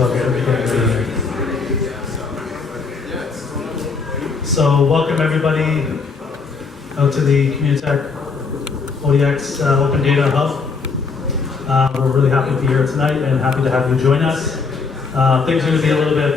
so I'll get everything ready. So welcome everybody out to the Communitech ODX Open Data Hub. We're really happy to be here tonight and happy to have you join us. Things are going to be a little bit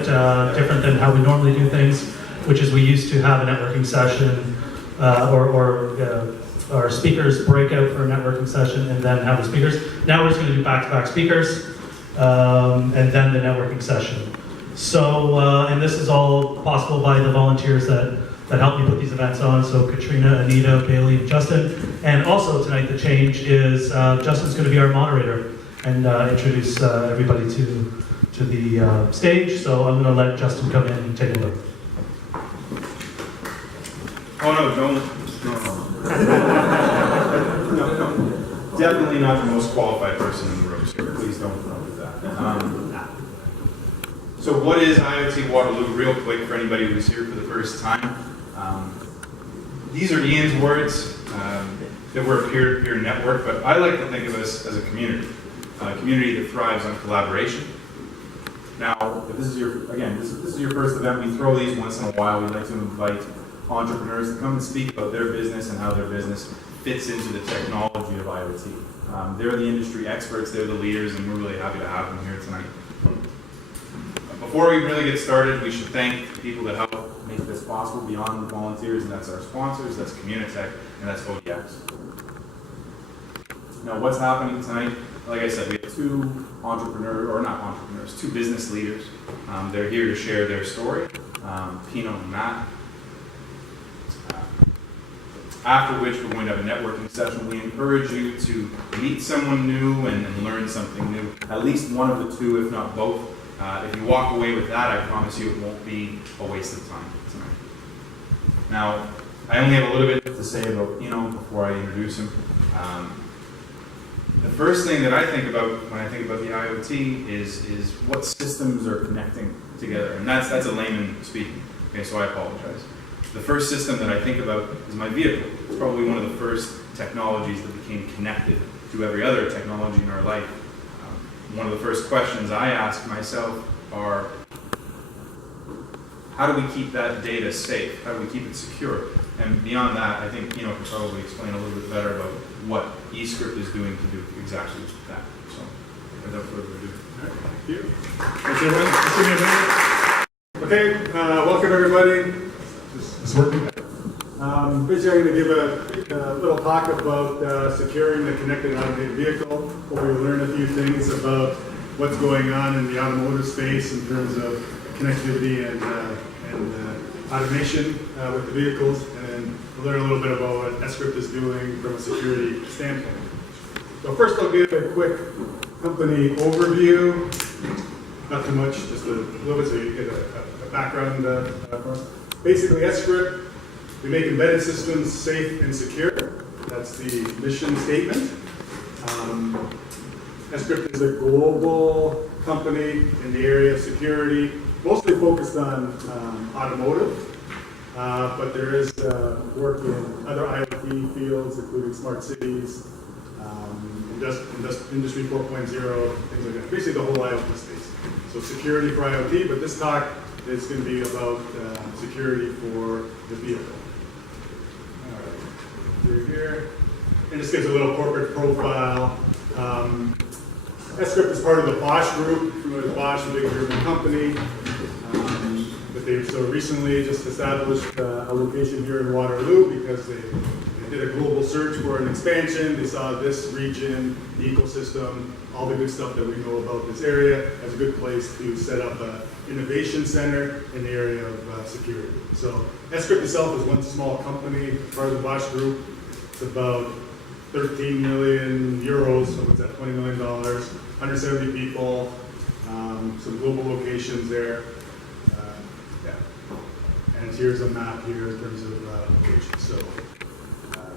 different than how we normally do things, which is we used to have a networking session or our speakers break out for a networking session and then have the speakers. Now we're just going to do back-to-back speakers and then the networking session. So, and this is all possible by the volunteers that help me put these events on. So Katrina, Anita, Bailey, and Justin. And also tonight the change is Justin's going to be our moderator and introduce everybody to the stage. So I'm going to let Justin come in and take a look. Oh no, don't. No. Definitely not the most qualified person in the room, so please don't do that. So what is IoT Waterloo, real quick, for anybody who's here for the first time? These are Ian's words, that we're a peer-to-peer network, but I like to think of us as a community that thrives on collaboration. Now, if this is your, again, this is your first event, we throw these once in a while. We like to invite entrepreneurs to come and speak about their business and how their business fits into the technology of IoT. They're the industry experts, they're the leaders, and we're really happy to have them here tonight. Before we really get started, we should thank the people that help make this possible beyond the volunteers, and that's our sponsors, that's Communitech, and that's ODX. Now, what's happening tonight? Like I said, we have two two business leaders. They're here to share their story, Pino and Matt. After which we're going to have a networking session. We encourage you to meet someone new and learn something new, at least one of the two, if not both. If you walk away with that, I promise you it won't be a waste of time tonight. Now, I only have a little bit to say about Pino before I introduce him. The first thing that I think about when I think about the IoT is what systems are connecting together, and that's a layman speaking. Okay, so I apologize. The first system that I think about is my vehicle. It's probably one of the first technologies that became connected to every other technology in our life. One of the first questions I ask myself are, how do we keep that data safe? How do we keep it secure? And beyond that, I think Pino can probably explain a little bit better about what eScript is doing to do exactly that. So, without further ado. All right, thank you. Thanks, everyone. Okay, welcome everybody. Is working? Basically, I'm going to give a little talk about securing the connected automated vehicle, where we learn a few things about what's going on in the automotive space in terms of connectivity and automation with the vehicles, and then we'll learn a little bit about what eScript is doing from a security standpoint. So first I'll give a quick company overview. Not too much, just a little bit so you get a background for us. Basically, eScript, we make embedded systems safe and secure. That's the mission statement. eScript is a global company in the area of security, mostly focused on automotive, but there is work in other IoT fields, including smart cities, Industry 4.0, things like that. Basically, the whole IoT space. So security for IoT, but this talk is going to be about security for the vehicle. All right, through here. And this gives a little corporate profile. eScript is part of the Bosch group. Familiar with Bosch, a big German company. But they've so recently just established a location here in Waterloo because they did a global search for an expansion. They saw this region, the ecosystem, all the good stuff that we know about this area as a good place to set up an innovation center in the area of security. So eScript itself is one small company, part of the Bosch group. It's about 13 million euros, so what's that, $20 million, 170 people, some global locations there. And here's a map here in terms of locations. So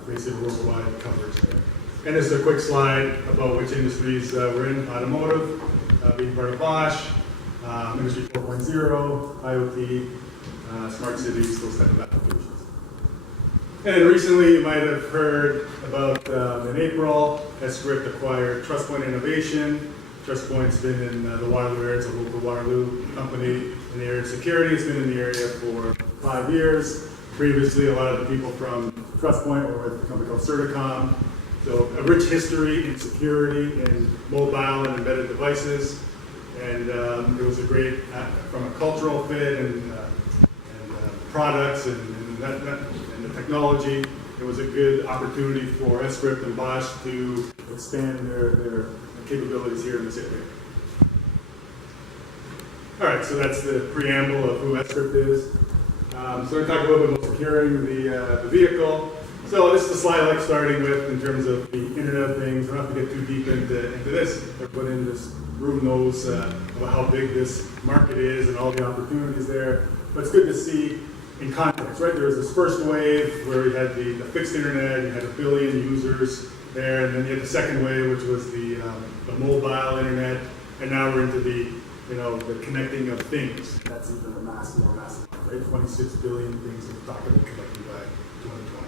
basically worldwide coverage there. And this is a quick slide about which industries we're in: automotive, being part of Bosch, Industry 4.0, IoT, smart cities, those type of applications. And recently you might have heard about, in April, eScript acquired TrustPoint Innovation. Trust Point's been in the Waterloo area. It's a local Waterloo company in the area of security. It's been in the area for 5 years. Previously, a lot of the people from Trust Point were with a company called Certicom. So a rich history in security in mobile and embedded devices. And it was a great, from a cultural fit and products and the technology, it was a good opportunity for Escript and Bosch to expand their capabilities here in this area. All right, so that's the preamble of who Escript is. So we're going to talk a little bit about securing the vehicle. So this is the slide I like starting with in terms of the Internet of Things. I don't have to get too deep into this. Everybody in this room knows about how big this market is and all the opportunities there. But it's good to see in context, right? There was this first wave where we had the fixed internet, you had 1 billion users there, and then you had the second wave, which was the mobile internet, and now we're into the connecting of things. That's even a more massive, right? 26 billion things we're talking about connecting by 2020.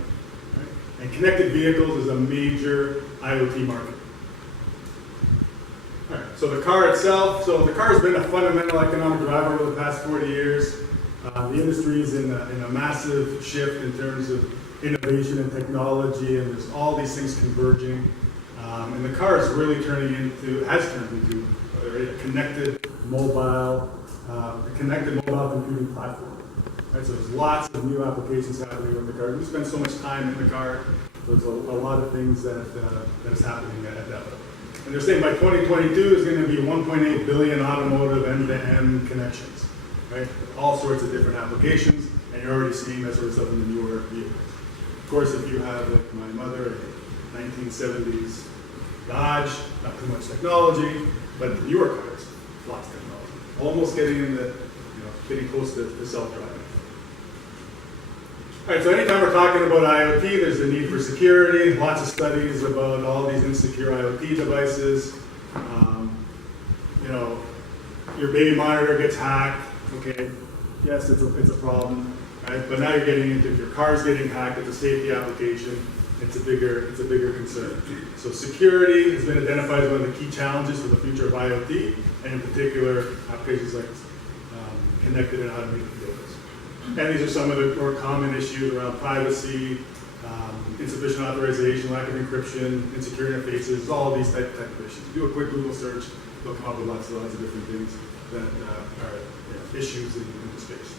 Right? And connected vehicles is a major IoT market. All right, so the car itself, the car has been a fundamental economic driver over the past 40 years. The industry is in a massive shift in terms of innovation and technology, and there's all these things converging. And the car is really has turned into a connected mobile computing platform. Right, so there's lots of new applications happening with the car. We spend so much time in the car. There's a lot of things that is happening at that level. And they're saying by 2022 there's going to be 1.8 billion automotive end-to-end connections. Right? All sorts of different applications, and you're already seeing that sort of stuff in the newer vehicles. Of course, if you have, like my mother, a 1970s Dodge, not too much technology, but the newer cars, lots of technology. Almost getting close to self-driving. All right, so anytime we're talking about IoT, there's a need for security. Lots of studies about all these insecure IoT devices. Your baby monitor gets hacked. Okay, yes, it's a problem, right? But now you're getting into, if your car's getting hacked, it's a safety application. It's a bigger concern. So security has been identified as one of the key challenges for the future of IoT, and in particular, applications like connected and automated vehicles. And these are some of the more common issues around privacy, insufficient authorization, lack of encryption, insecure interfaces, all these type of issues. Do a quick Google search, they'll come up with lots of different things that are issues in the space.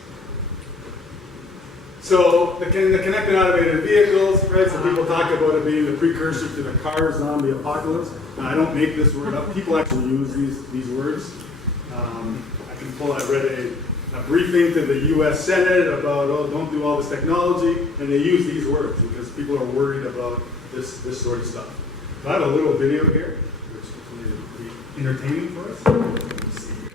So the connected automated vehicles, right? So people talk about it being the precursor to the car zombie apocalypse. Now, I don't make this word up. People actually use these words. I read a briefing to the U.S. Senate about, don't do all this technology, and they use these words because people are worried about this sort of stuff. So I have a little video here, which will be entertaining for us. Let's see here.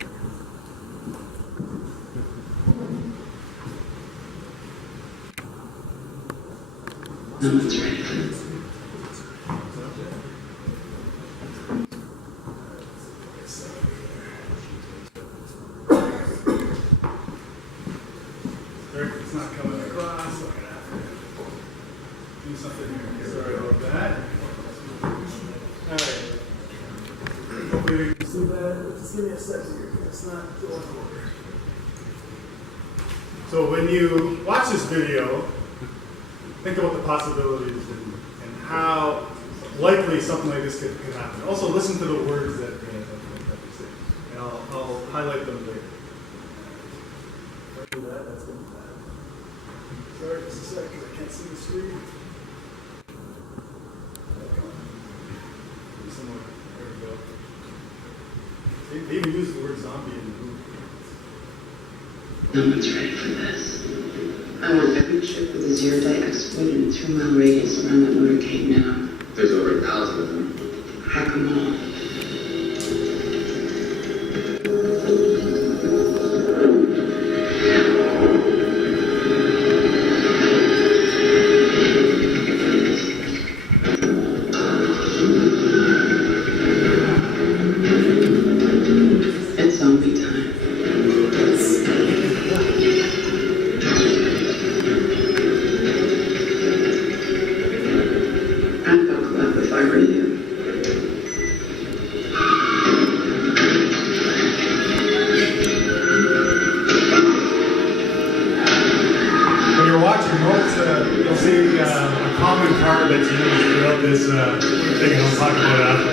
No one's ready for this. It's not coming across. So I'm gonna have to do something here. Sorry about that. All right. Hopefully we can see that. Just give me a second here. It's not going over. So when you watch this video, think about the possibilities and how likely something like this could happen. Also, listen to the words that we say, and I'll highlight them later. After that, that's going to be bad. Sorry, just a second, I can't see the screen. Somewhere. There we go. They even use the word zombie in the movie. No one's ready for this. I want every ship with a zero-day exploit in a 2-mile radius around that motorcade now. There's over 1,000 of them. Hack them all. It's zombie time. I'd buckle up if I were you. note, you'll see a common card that's used throughout this thing, and I'll talk about it after.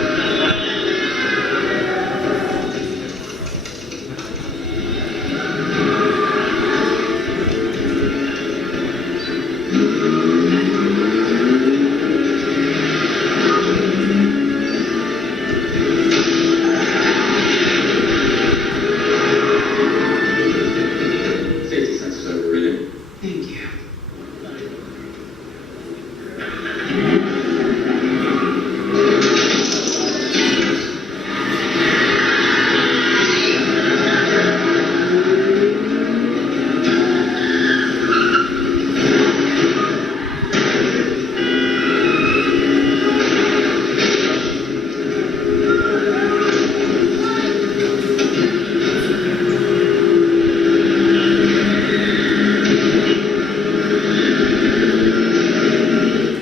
Safety sensors overridden. Thank you.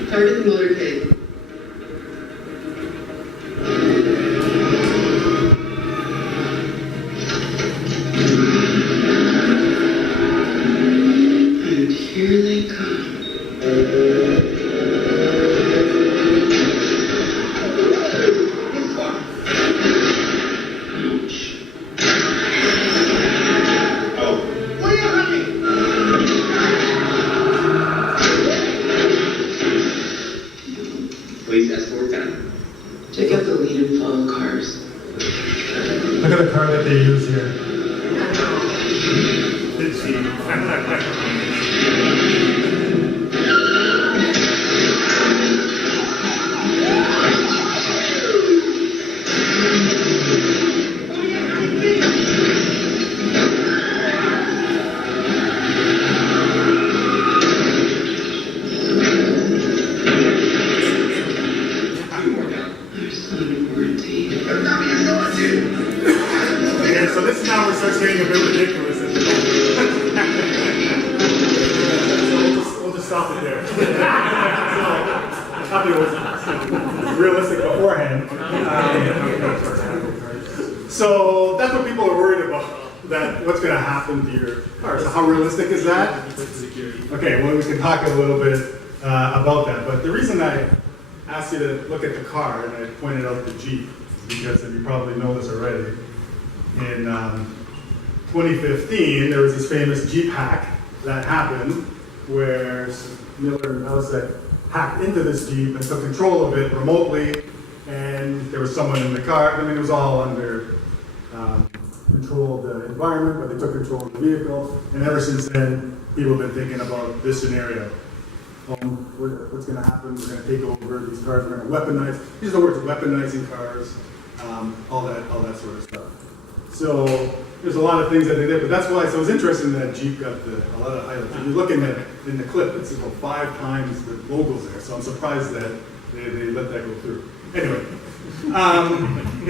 Target the motorcade. And here they come. Ouch. Oh. Where you running? Please escort them. Check out the lead and follow cars. Look at the car that they use here. Did she? There's some warranty. Okay, so this is now where it starts getting a bit ridiculous. So we'll just stop it there. I thought it was realistic beforehand. So that's what people are worried about. That what's going to happen to your car. So how realistic is that? Okay, well we can talk a little bit about that. But the reason I asked you to look at the car and I pointed out the Jeep is because, and you probably know this already, in 2015 there was this famous Jeep hack that happened where Miller and Elsek hacked into this Jeep and took control of it remotely, and there was someone in the car. I mean, it was all under controlled environment, but they took control of the vehicle, and ever since then people have been thinking about this scenario. What's going to happen? We're going to take over these cars. We're going to weaponize. These are the words: weaponizing cars, all that sort of stuff. So there's a lot of things that they did, but that's why. So it was interesting that Jeep got a lot of highlights. If you look in the clip, it's about 5 times the logos there. So I'm surprised that they let that go through. Anyway,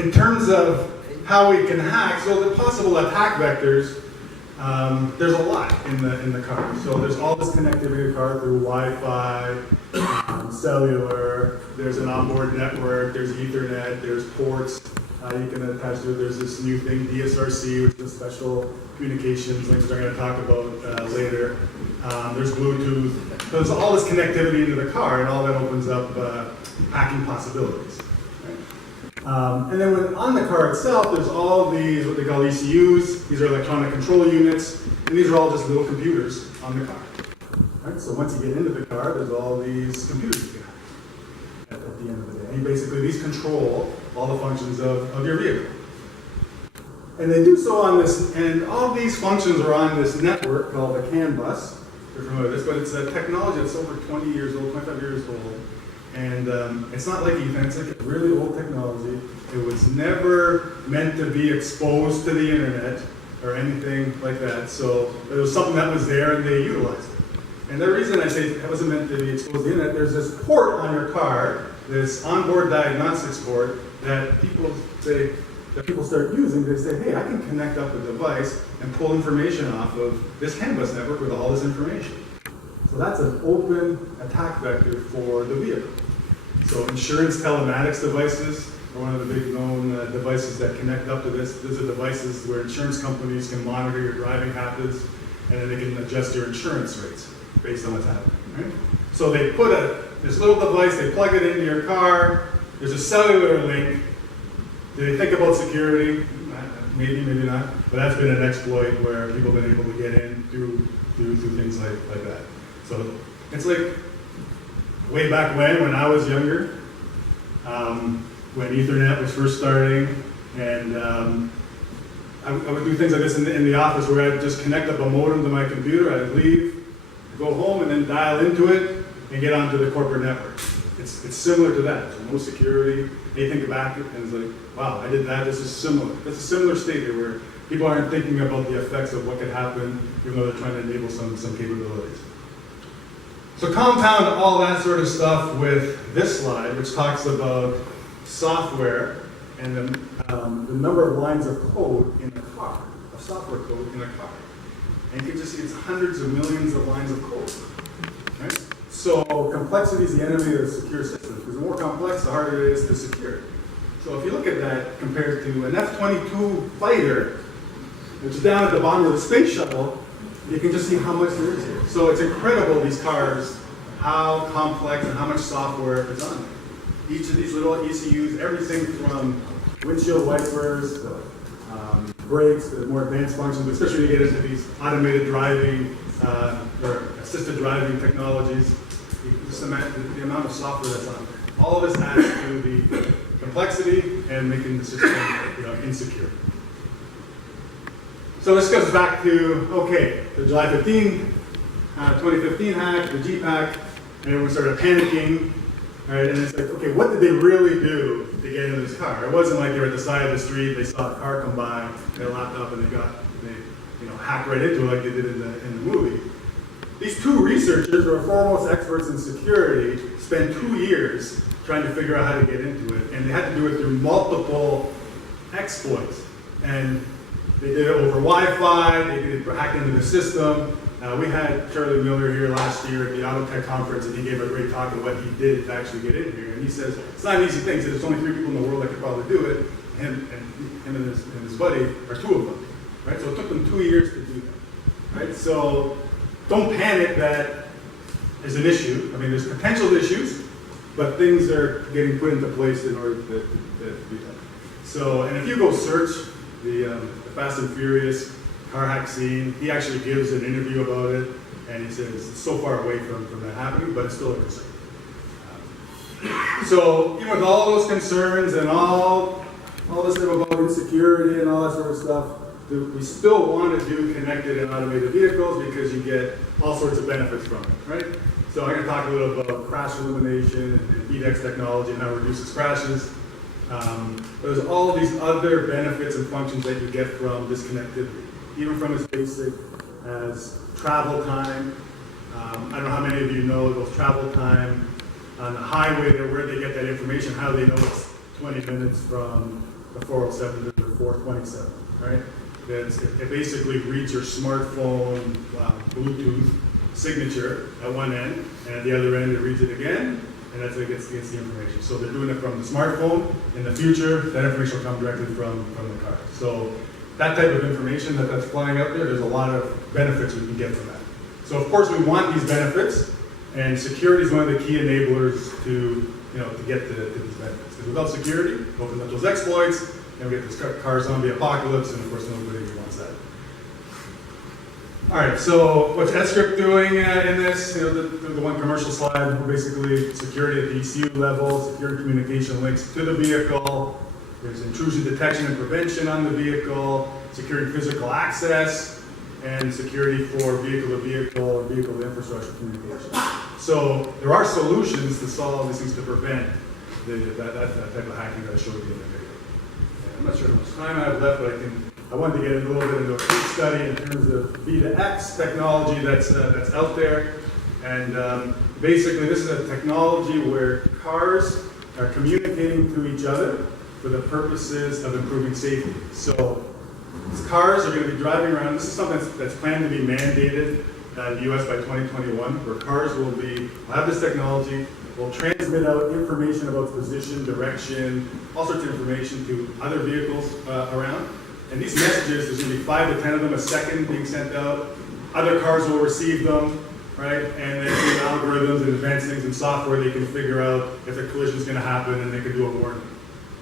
in terms of how we can hack, so the possible attack vectors. There's a lot in the car. So there's all this connectivity in the car through Wi-Fi, cellular. There's an onboard network. There's Ethernet. There's ports you can attach to it. There's this new thing, DSRC, which is special communications links we're going to talk about later. There's Bluetooth. So there's all this connectivity into the car, and all that opens up hacking possibilities. And then on the car itself, there's all these, what they call ECUs. These are electronic control units, and these are all just little computers on the car. Right? So once you get into the car, there's all these computers you can have at the end of the day. And basically, these control all the functions of your vehicle. And they do so on this, and all these functions are on this network called a CAN bus. You're familiar with this, but it's a technology that's over 20 years old, 25 years old. And it's not like Ethernet, it's like a really old technology. It was never meant to be exposed to the internet or anything like that. So it was something that was there and they utilized it. And the reason I say it wasn't meant to be exposed to the internet, there's this port on your car, this onboard diagnostics port that people start using. They say, hey, I can connect up a device and pull information off of this CAN bus network with all this information. So that's an open attack vector for the vehicle. So insurance telematics devices are one of the big known devices that connect up to this. These are devices where insurance companies can monitor your driving habits, and then they can adjust your insurance rates. based on what's happening, right? So they put this little device, they plug it into your car, there's a cellular link. Do they think about security? Maybe, maybe not. But that's been an exploit where people have been able to get in through things like that. So it's like way back when I was younger, when Ethernet was first starting, and I would do things like this in the office where I'd just connect up a modem to my computer, I'd leave, go home, and then dial into it and get onto the corporate network. It's similar to that. So no security. They think back and it's like, wow, I did that. This is similar. It's a similar state here where people aren't thinking about the effects of what could happen, even though they're trying to enable some capabilities. So compound all that sort of stuff with this slide, which talks about software and the number of lines of code in a car, of software code in a car. And you can just see it's hundreds of millions of lines of code, right? So complexity is the enemy of secure systems, because the more complex, the harder it is to secure. So if you look at that compared to an F-22 fighter, which is down at the bottom of the space shuttle, you can just see how much there is here. So it's incredible, these cars, how complex and how much software is on them. Each of these little ECUs, everything from windshield wipers, brakes, the more advanced functions, especially when you get into these automated driving or assisted driving technologies, just the amount of software that's on there. All of this adds to the complexity and making the system insecure. So this goes back to, okay, the July 2015 hack, the Jeep hack, and everyone started panicking, right? And it's like, okay, what did they really do to get into this car? It wasn't like they were at the side of the street, they saw a car come by, they lapped up and they hacked right into it like they did in the movie. These two researchers who are foremost experts in security spent 2 years trying to figure out how to get into it, and they had to do it through multiple exploits. And they did it over Wi-Fi, they did it hacked into the system. We had Charlie Miller here last year at the Automotive conference, and he gave a great talk of what he did to actually get in here. And he says, it's not an easy thing. He says, there's only 3 people in the world that could probably do it. Him and his buddy are 2 of them. Right? So it took them 2 years to do that. Right? So don't panic that is an issue. I mean, there's potential issues, but things are getting put into place in order to do that. So, and if you go search the Fast and Furious car hack scene, he actually gives an interview about it, and he says it's so far away from that happening, but it's still a concern. So even with all those concerns and all this stuff about insecurity and all that sort of stuff, we still want to do connected and automated vehicles because you get all sorts of benefits from it, right? So I'm going to talk a little about crash elimination and VDEX technology and how it reduces crashes. There's all these other benefits and functions that you get from this connectivity, even from as basic as travel time. I don't know how many of you know those travel time on the highway, where they get that information, how they know it's 20 minutes from the 407 to the 427, right? It basically reads your smartphone Bluetooth signature at one end, and at the other end it reads it again, and that's how it gets the information. So they're doing it from the smartphone. In the future, that information will come directly from the car. So that type of information that's flying out there's a lot of benefits we can get from that. So of course we want these benefits, and security is one of the key enablers to get to these benefits. Because without security, open up those exploits, and we get this car zombie apocalypse, and of course nobody wants that. All right, so what's S-Script doing in this? The one commercial slide, basically security at the ECU level, secure communication links to the vehicle. There's intrusion detection and prevention on the vehicle, securing physical access, and security for vehicle-to-vehicle and vehicle-to-infrastructure communication. So there are solutions to solve these things to prevent that type of hacking that I showed you in the video. I'm not sure how much time I have left, but I wanted to get a little bit into a case study in terms of V2X technology that's out there. And basically, this is a technology where cars are communicating to each other for the purposes of improving safety. So these cars are going to be driving around. This is something that's planned to be mandated in the US by 2021, where cars will have this technology, will transmit out information about position, direction, all sorts of information to other vehicles around. And these messages, there's going to be 5 to 10 of them a second being sent out. Other cars will receive them. right? And then through algorithms and advanced things in software, they can figure out if a collision is going to happen, and they can do a warning,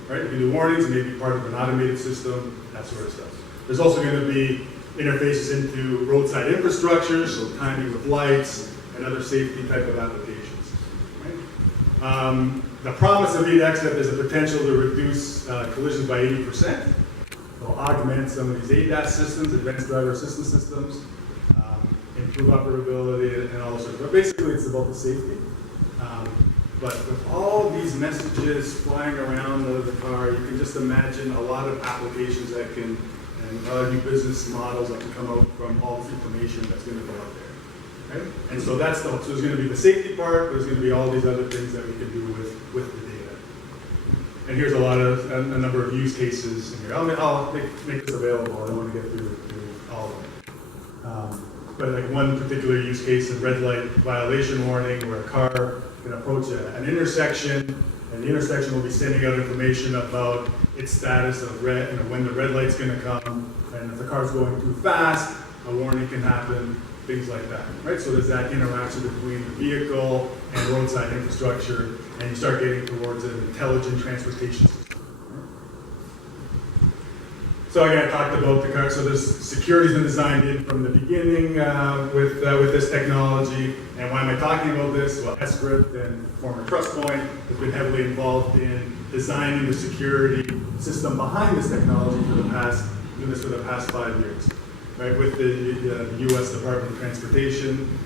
right? You can do warnings, maybe part of an automated system, that sort of stuff. There's also going to be interfaces into roadside infrastructure, so timing with lights and other safety type of applications, right? The promise of VDEX that there's a potential to reduce collisions by 80%. They'll augment some of these ADAS systems, advanced driver assistance systems, improve operability and all those sorts. But basically, it's about the safety. But with all these messages flying around the car, you can just imagine a lot of applications that can, and a lot of new business models that can come out from all this information that's going to go out there. Right? And so that's so there's going to be the safety part. There's going to be all these other things that we can do with the data. And here's a number of use cases in here. I'll make this available. I don't want to get through all of them. But like one particular use case, a red light violation warning, where a car can approach an intersection, and the intersection will be sending out information about its status of red, when the red light's going to come, and if the car's going too fast, a warning can happen, things like that, right? So there's that interaction between the vehicle and roadside infrastructure, and you start getting towards an intelligent transportation system. So again, I talked about the car. So this security's been designed in from the beginning with this technology. And why am I talking about this? Well, Escript and former TrustPoint has been heavily involved in designing the security system behind this technology for the past 5 years, right? With the U.S. Department of Transportation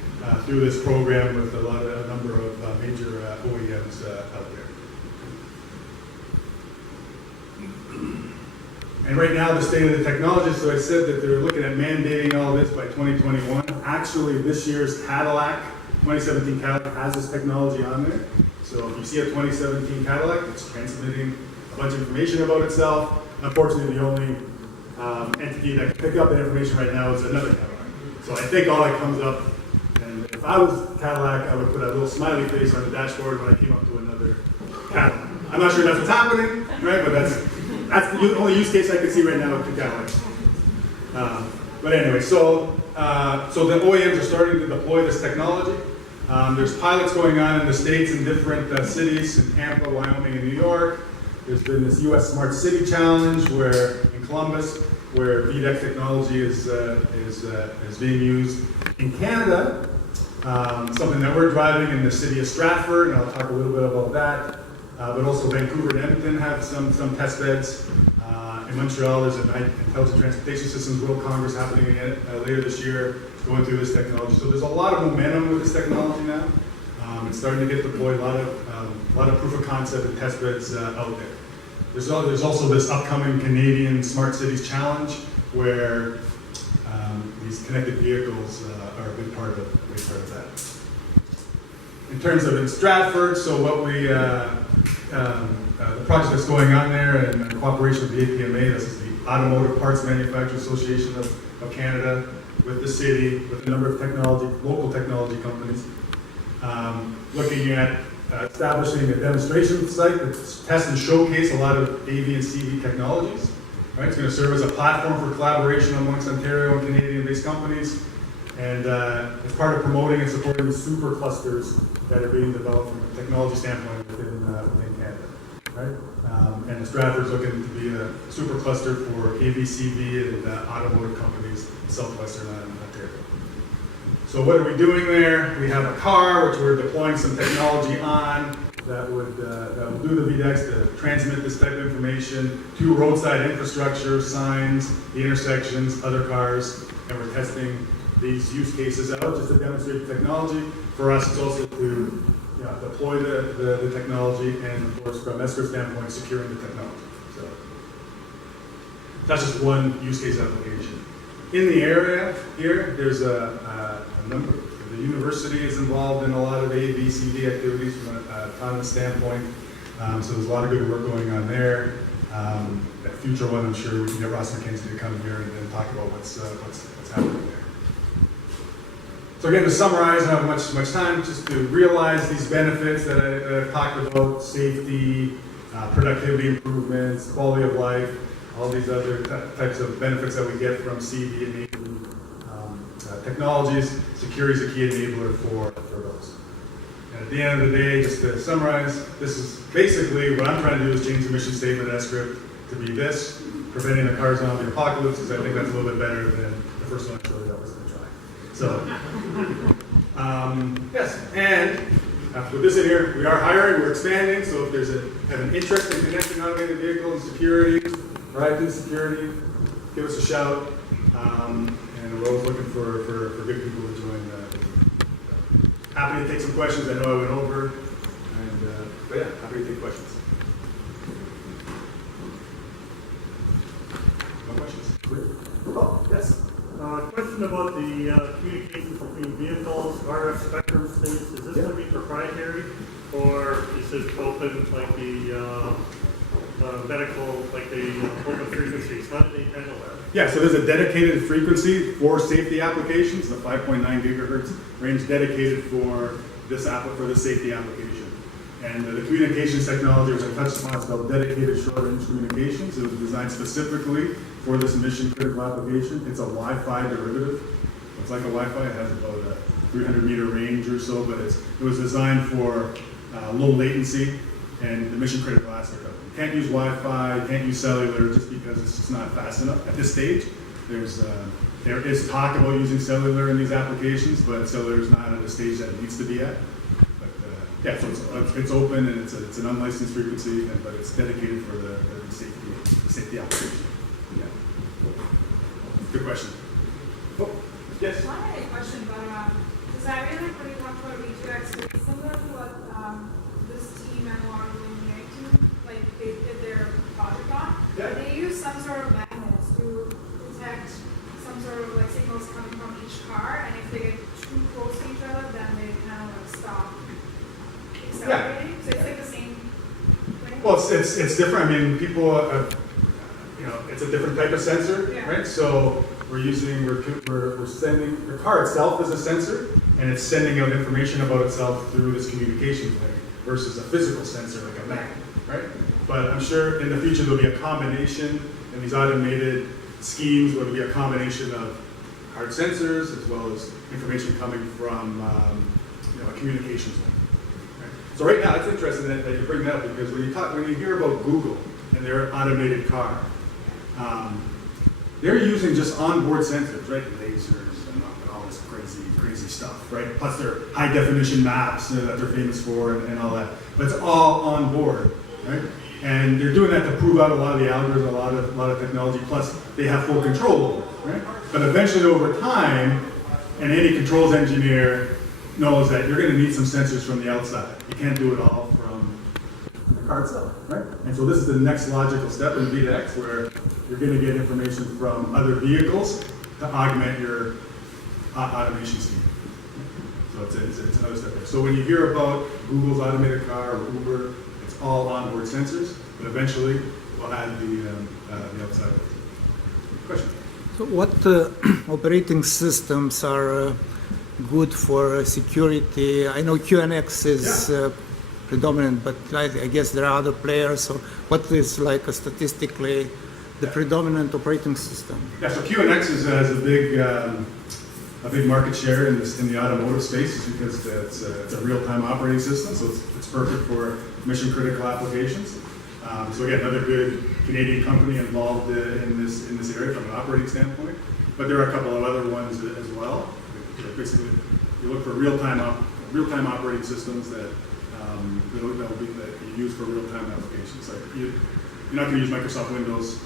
through this program with a number of major OEMs out there. And right now, the state of the technology, so I said that they're looking at mandating all this by 2021. Actually, this year's Cadillac, 2017 Cadillac, has this technology on there. So if you see a 2017 Cadillac, it's transmitting a bunch of information about itself. Unfortunately, the only entity that can pick up that information right now is another Cadillac. So I think all that comes up, and if I was Cadillac, I would put a little smiley face on the dashboard when I came up to another Cadillac. I'm not sure that's what's happening, right? But that's the only use case I can see right now with the Cadillacs. But anyway, so the OEMs are starting to deploy this technology. There's pilots going on in the States in different cities, in Tampa, Wyoming, and New York. There's been this US Smart City Challenge in Columbus, where VDEX technology is being used. In Canada, something that we're driving in the city of Stratford, and I'll talk a little bit about that. But also Vancouver and Edmonton have some test beds. In Montreal, there's an Intelligent Transportation Systems World Congress happening again, later this year, going through this technology. So there's a lot of momentum with this technology now. It's starting to get deployed, a lot of proof of concept and test beds out there. There's also this upcoming Canadian Smart Cities Challenge, where these connected vehicles are a big part of that. In terms of in Stratford, so what the project that's going on there in cooperation with the APMA, this is the Automotive Parts Manufacturers Association of Canada, with the city, with a number of local technology companies, looking at establishing a demonstration site to test and showcase a lot of AV and CV technologies. Right? It's going to serve as a platform for collaboration amongst Ontario and Canadian-based companies, and as part of promoting and supporting the super clusters that are being developed from a technology standpoint within Canada. Right? And the Stratford's looking to be a super cluster for AV/CV and automotive companies in southwestern Ontario. So what are we doing there? We have a car which we're deploying some technology on that will do the VDEX to transmit this type of information to roadside infrastructure, signs, the intersections, other cars, and we're testing these use cases out just to demonstrate the technology. For us, it's also to deploy the technology, and of course, from Escrow standpoint, securing the technology. So that's just one use case application. In the area here, there's a number. The university is involved in a lot of AV, CV activities from an autonomous standpoint. So there's a lot of good work going on there. That future one, I'm sure we can get Ross McKenzie to come here and talk about what's happening there. So again, to summarize, I don't have much time, just to realize these benefits that I've talked about: safety, productivity improvements, quality of life, all these other types of benefits that we get from CV and AV. technologies. Security is a key enabler for those. And at the end of the day, just to summarize, this is basically what I'm trying to do is change the mission statement of that script to be this, preventing the car zombie apocalypse, because I think that's a little bit better than the first one I showed you I was going to try. So, yes, and I have to put this in here. We are hiring, we're expanding, so if there's have an interest in connecting automated vehicles and security, drive-through security, give us a shout. And we're always looking for good people to join the team. Happy to take some questions. I know I went over, but yeah, happy to take questions. No questions? Clear? Oh, yes. Question about the communications between vehicles, RF spectrum space. Is this going to be proprietary, or is it open like the medical, like the open frequencies? How do they handle that? Yeah, so there's a dedicated frequency for safety applications, the 5.9 gigahertz range dedicated for this safety application. And the communications technology, which I touched upon, is called dedicated short-range communications. It was designed specifically for this mission-critical application. It's a Wi-Fi derivative. It's like a Wi-Fi. It has about a 300-meter range or so, but it was designed for low latency and the mission-critical aspect of it. You can't use Wi-Fi, you can't use cellular just because it's just not fast enough at this stage. There is talk about using cellular in these applications, but cellular is not at the stage that it needs to be at. Yeah, so it's open and it's an unlicensed frequency, but it's dedicated for the safety application. Yeah. Good question. Oh, yes. I had a question, but because I really like when you talk about V2X, it's similar to what this team at Waterloo like they did their project on. Yeah. They use some sort of magnets to detect some sort of like signals coming from each car, and if they get too close to each other, then they kind of like stop accelerating. So it's like the same thing. Well, it's different. I mean, people, it's a different type of sensor, Yeah. right? So we're sending, the car itself is a sensor, and it's sending out information about itself through this communication link versus a physical sensor like a magnet, right? But I'm sure in the future there'll be a combination in these automated schemes where there'll be a combination of hard sensors as well as information coming from a communications link. So right now, it's interesting that you bring that up because when you hear about Google and their automated car, they're using just onboard sensors, right? Lasers and all this crazy stuff, right? Plus their high definition maps that they're famous for and all that. But it's all on board, right? And they're doing that to prove out a lot of the algorithms, a lot of technology. Plus they have full control over it, right? But eventually, over time, and any controls engineer knows that you're going to need some sensors from the outside. You can't do it all from the car itself, right? And so this is the next logical step in V2X where you're going to get information from other vehicles to augment your automation scheme. So it's another step there. So when you hear about Google's automated car or Uber, it's all onboard sensors, but eventually we'll add the outside. Question? So what operating systems are good for security? I know QNX is predominant, but I guess there are other players. So what is like statistically the predominant operating system? Yeah, so QNX has a big market share in the automotive space because it's a real-time operating system, so it's perfect for mission-critical applications. So again, another good Canadian company involved in this area from an operating standpoint. But there are a couple of other ones as well. Basically, you look for real-time operating systems that you use for real-time applications. Like you're not going to use Microsoft Windows.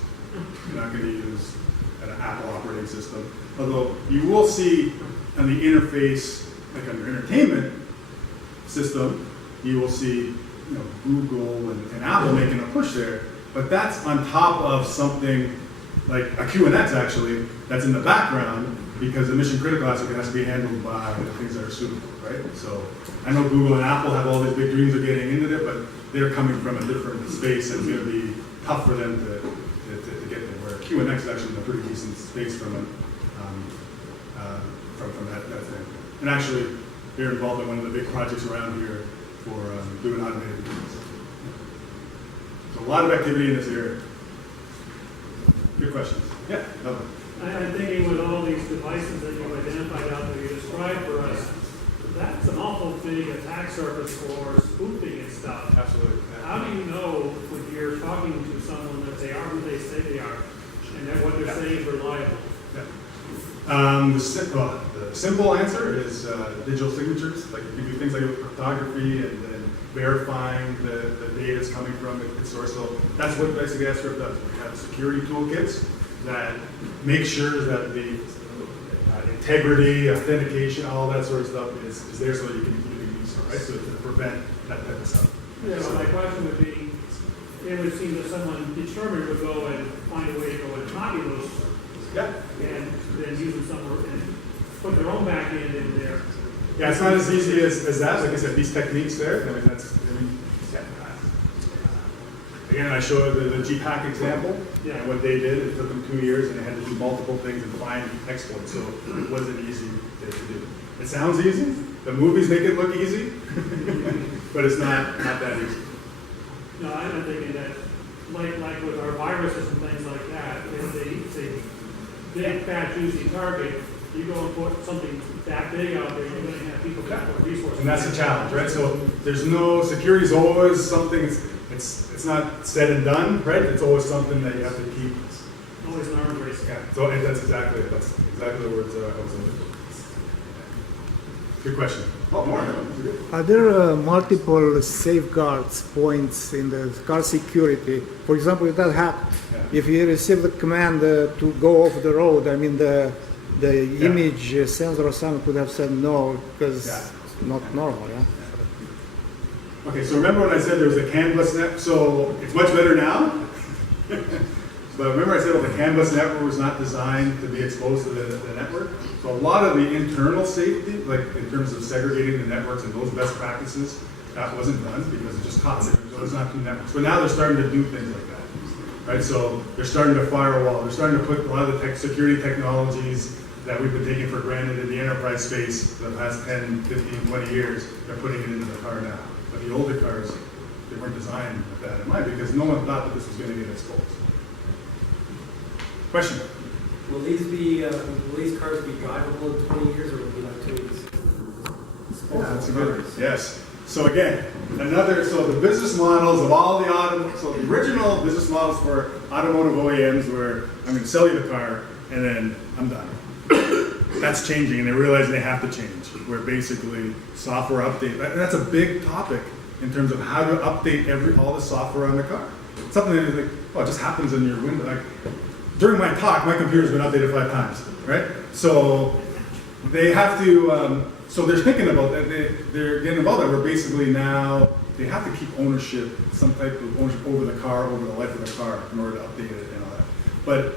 You're not going to use an Apple operating system. Although you will see on the interface, like on your entertainment system, you will see Google and Apple making a push there. But that's on top of something like a QNX actually that's in the background because the mission critical aspect has to be handled by the things that are suitable, right? So I know Google and Apple have all these big dreams of getting into it, but they're coming from a different space and it's going to be tough for them to get there. Where QNX is actually in a pretty decent space from that thing. And actually, they're involved in one of the big projects around here for doing automated vehicles. So a lot of activity in this area. Good questions. Yeah, another one. I'm thinking with all these devices that you've identified out there, you described for us, that's an awful big attack surface for spoofing and stuff. Absolutely. How do you know when you're talking to someone that they are who they say they are, and that what they're saying is reliable? The simple answer is digital signatures. Like you can do things like with cryptography and then verifying the data is coming from its source. So that's what basically AppScript does. We have security toolkits that make sure that the integrity, authentication, all that sort of stuff is there so that you can use it, right? So to prevent that type of stuff. Yeah, so my question would be, it would seem that someone determined would go and find a way to go and copy those Yeah. and then use them somewhere and put their own back end in there. Yeah, it's not as easy as that. Like I said, these techniques there, yeah. Again, I showed the GPAC example, Yeah. and what they did, it took them 2 years, and they had to do multiple things and find exploits, so it wasn't easy to do. It sounds easy, the movies make it look easy, but it's not that easy. No, I'm thinking that, like with our viruses and things like that, if they big, fat, juicy target, you go and put something that big out there, you're going to have people that put resources. And that's the challenge, right? So there's no, security is always something, it's not said and done, right? It's always something that you have to keep. Always an arms race. Yeah, so that's exactly the words I was looking for. Good question. Oh, more. Are there multiple safeguards points in the car security? For example, if that happens, if you receive the command to go off the road, I mean the image sensor or something could have said no because it's not normal, yeah? Okay, so remember when I said there was a CAN bus net? So it's much better now. But remember I said the CAN bus network was not designed to be exposed to the network? So a lot of the internal safety, like in terms of segregating the networks and those best practices, that wasn't done because it just cost it. So it's not two networks. But now they're starting to do things like that, right? So they're starting to firewall. They're starting to put a lot of the security technologies that we've been taking for granted in the enterprise space for the past 10, 15, 20 years, they're putting it into the car now. But the older cars, they weren't designed with that in mind because no one thought that this was going to get exposed. Question? Will these cars be drivable in 20 years, or will it be like 2 weeks? That's a good. Yes. So again, so the business models of all the original business models for automotive OEMs were, I'm going to sell you the car and then I'm done. That's changing, and they're realizing they have to change. Where basically software update, that's a big topic in terms of how to update all the software on the car. It's something that is like, well, it just happens in your window. Like, during my talk, my computer's been updated 5 times, right? So they have to, so they're thinking about that, they're getting involved that we're basically now, they have to keep ownership, some type of ownership over the car, over the life of the car in order to update it and all that. But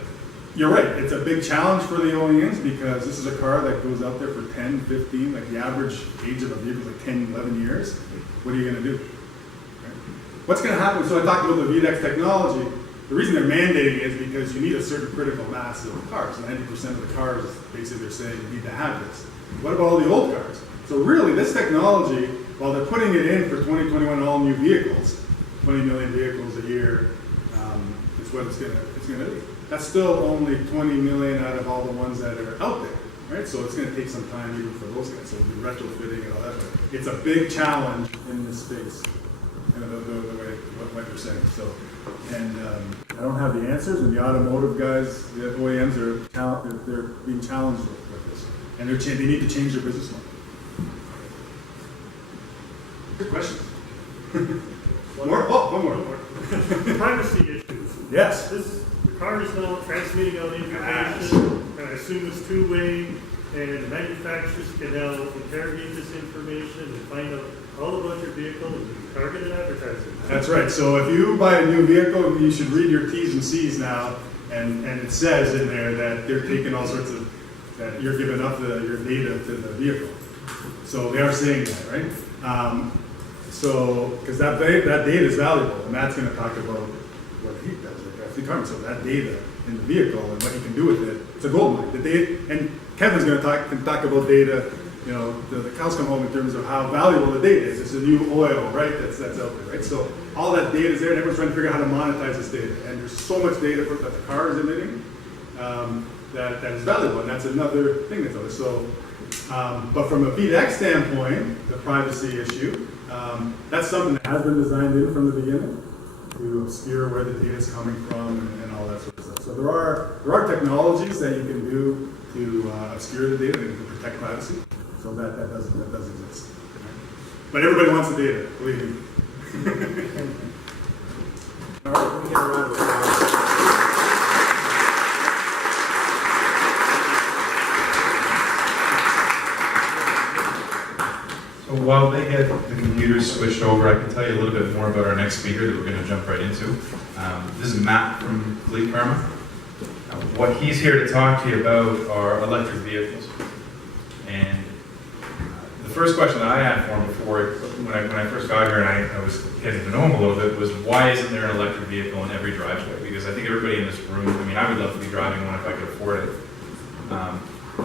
you're right, it's a big challenge for the OEMs because this is a car that goes out there for 10, 15, like the average age of a vehicle is like 10, 11 years. What are you gonna do? Right? What's gonna happen, so I talked about the VDEX technology. The reason they're mandating it is because you need a certain critical mass of cars. 90% of the cars, basically they're saying you need to have this. What about all the old cars? So really, this technology, while they're putting it in for 2021 all new vehicles, 20 million vehicles a year, is what it's gonna be. That's still only 20 million out of all the ones that are out there, right? So it's gonna take some time even for those guys. So it'll be retrofitting and all that, but it's a big challenge in this space, and the way what you're saying. So, and I don't have the answers, and the automotive guys, the OEMs, they're being challenged with this, and they need to change their business model. Good question. One more. Privacy issues. Yes. The car is now transmitting out information, and I assume it's two-way, and the manufacturers can now interrogate this information and find out all about your vehicle and targeted advertising. That's right. So if you buy a new vehicle, you should read your T's and C's now, and it says in there that they're taking all sorts of, that you're giving up your data to the vehicle. So they are saying that, right? So, because that data is valuable, and Matt's going to talk about what he does. So that data in the vehicle and what you can do with it, it's a gold mine. The data, and Kevin's going to talk about data. You know, the cows come home in terms of how valuable the data is. It's a new oil, right? That's out there, right? So all that data is there, and everyone's trying to figure out how to monetize this data. And there's so much data that the car is emitting that is valuable, and that's another thing that's over. So, but from a B2X standpoint, the privacy issue, that's something that has been designed in from the beginning to obscure where the data is coming from and all that sort of stuff. So there are technologies that you can do to obscure the data and to protect privacy. So that does exist. But everybody wants the data, believe me. All right, let me get a round of applause. So while they get the computers switched over, I can tell you a little bit more about our next speaker that we're going to jump right into. This is Matt from Fleet Karma. What he's here to talk to you about are electric vehicles. And the first question that I had for him before, when I first got here and I was getting to know him a little bit, was why isn't there an electric vehicle in every driveway? Because I think everybody in this room, I mean, I would love to be driving one if I could afford it.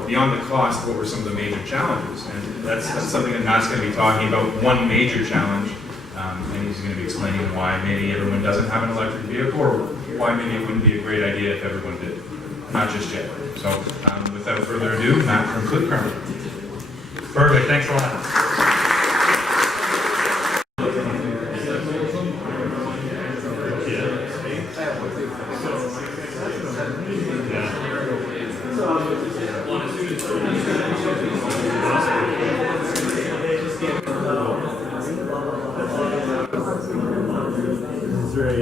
Beyond the cost, what were some of the major challenges? And that's something that Matt's going to be talking about, one major challenge, and he's going to be explaining why maybe everyone doesn't have an electric vehicle, or why maybe it wouldn't be a great idea if everyone did. Not just yet. So without further ado, Matt from Fleet Karma. Perfect, thanks a lot. It's very,